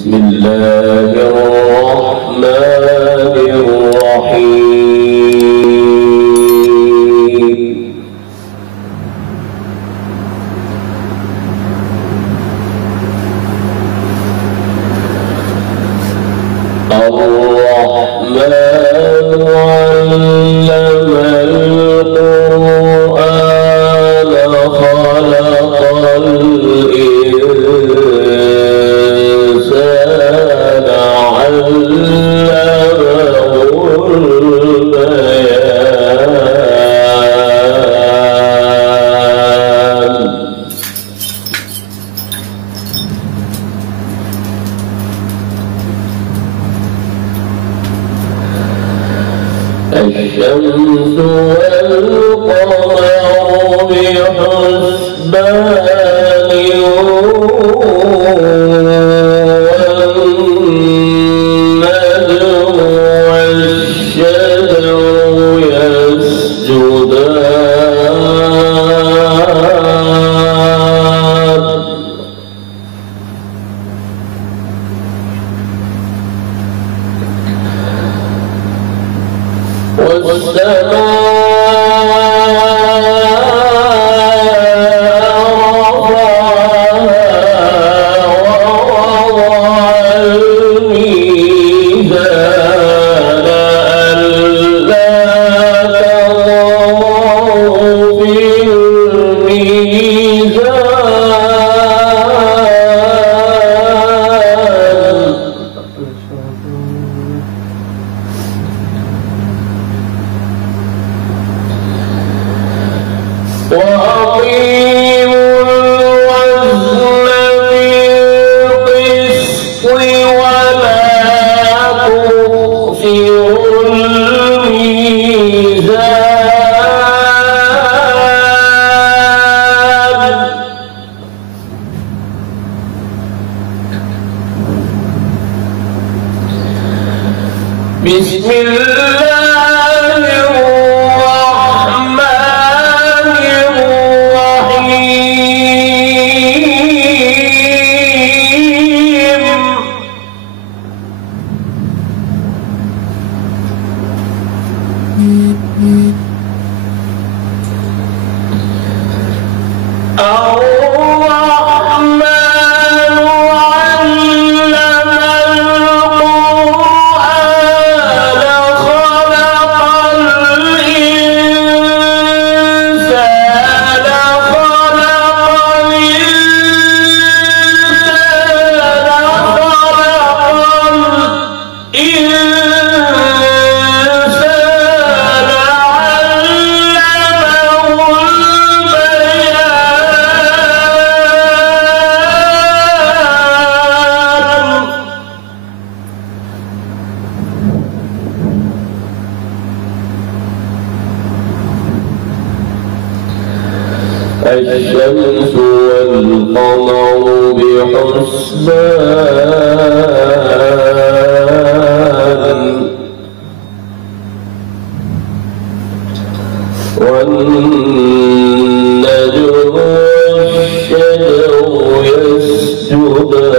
بسم الله الرحمن الرحيم الرحمن علم القرآن خلق الإنسان علمه البيان الشمس والقمر بحسبان والنجم والشجر يسجدان بسم الله الرحمن الرحيم الشمس والقمر بحسبان والنجم والشجر يسجدان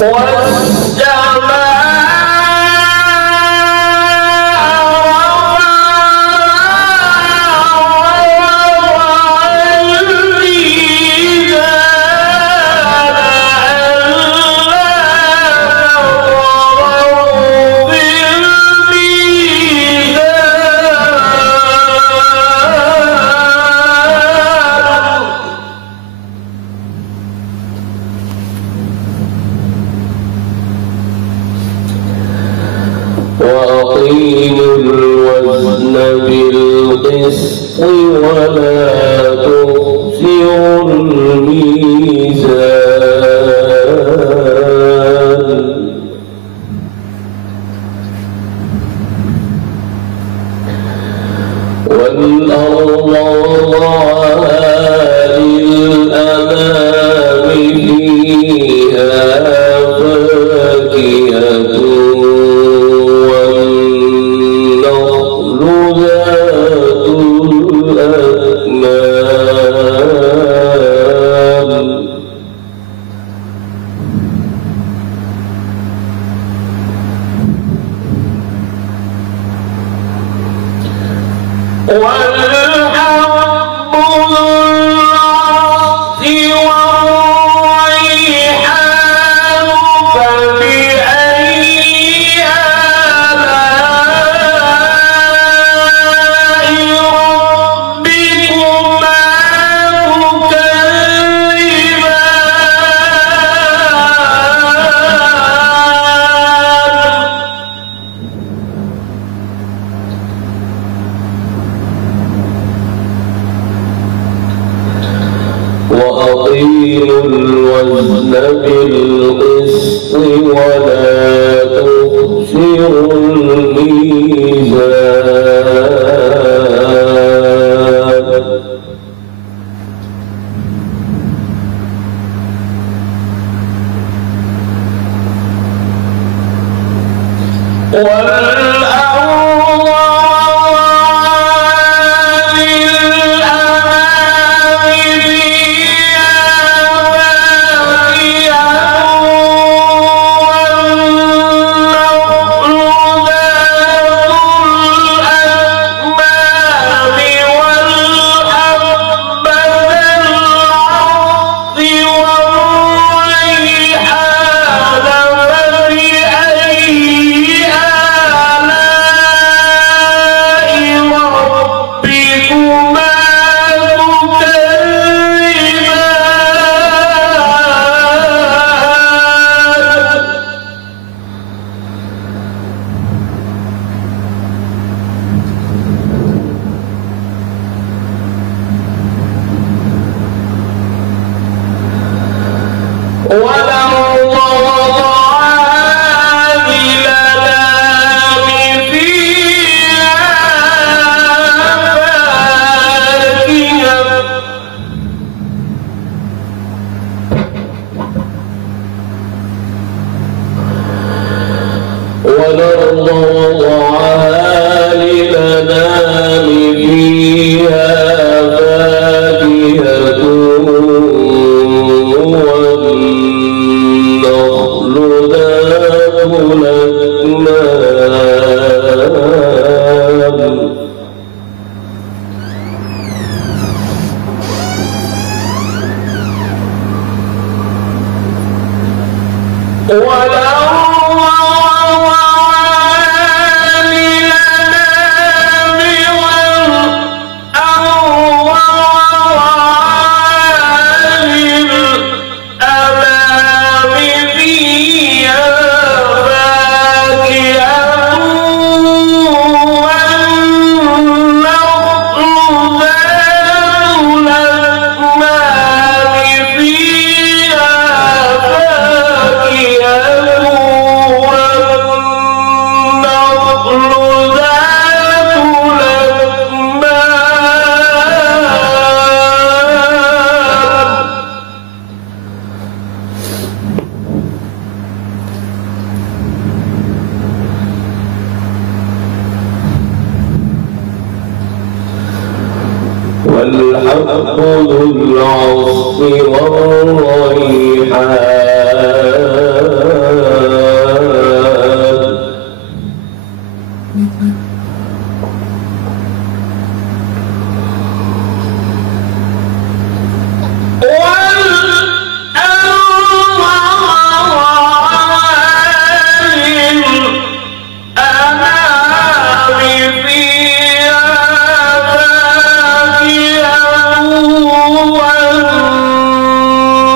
والسماء وأقيموا الوزن بالقسط ولا تخسروا الميزان والحب ذو العصف والريحان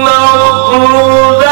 والنخل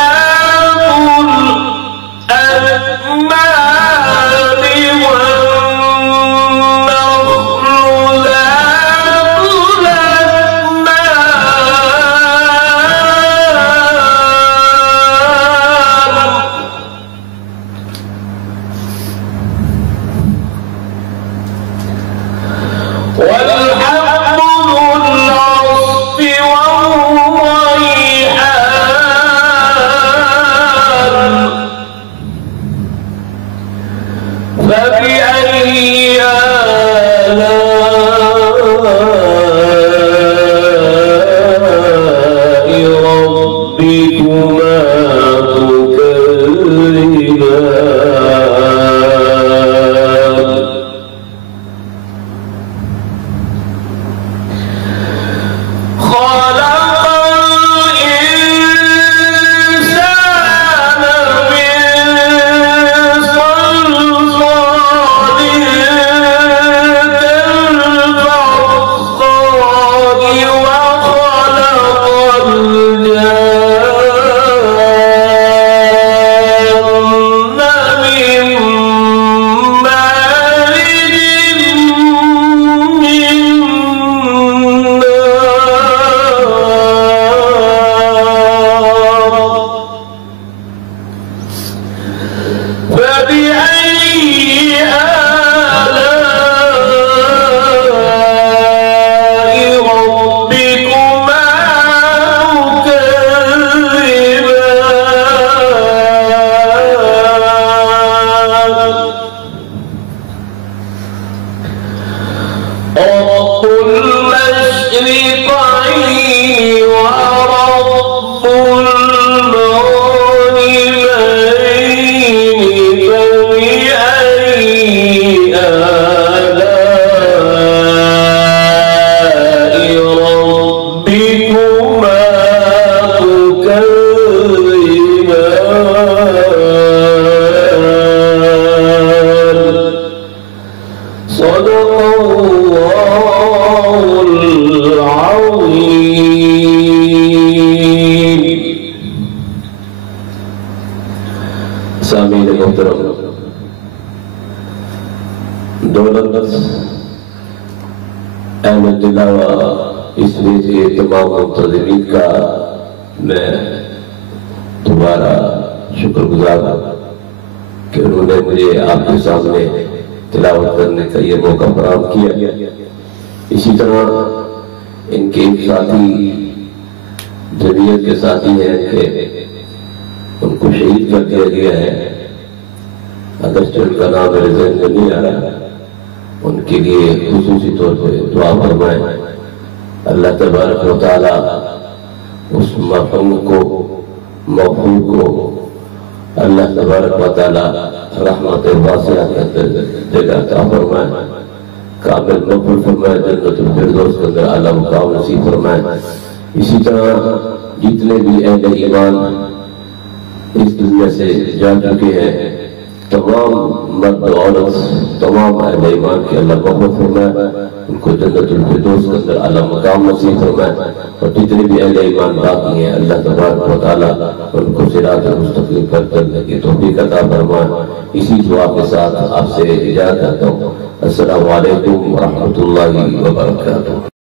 الرحيم. سامعین محترم، دولت احمد تلاوہ اس ویج کے تمام منتظمین کا میں دوبارہ شکر گزار ہوں کہ انہوں نے مجھے آپ کے سامنے تلاوت کرنے کا یہ موقع فراہم کیا. اسی طرح ان کے ایک ساتھی جمعیت کے ساتھی ہیں کہ ان کو شہید کر دیا گیا ہے، اگرچہ ان کا نام میرے ذہن میں نہیں آ رہا. ان کے لیے خصوصی طور پہ دعا فرمائیں. اللہ تبارک و تعالی اس مرحوم کو، مغفور کو اللہ تبارک و تعالی رحمت واسعہ کے اندر جگہ عطا فرمائے، کامل مقبول فرمائے، جنت الفردوس کے اندر اعلیٰ مقام نصیب فرمائے. اسی طرح جتنے بھی اہل ایمان اس دنیا سے جا چکے ہیں، تمام مرد و عورت، تمام اہل ایمان کے اللہ مغفرت فرمائے، ان کو جنت الفردوس کے اندر اعلیٰ مقام نصیب فرمائے. اور جتنے بھی اہل ایمان باقی ہیں اللہ تبارک و تعالی ان کو صراط مستقیم پر چلنے کی توفیق عطا فرمائے. اسی دعا کے ساتھ آپ سے اجازت چاہتا ہوں. السلام علیکم ورحمۃ اللہ وبرکاتہ.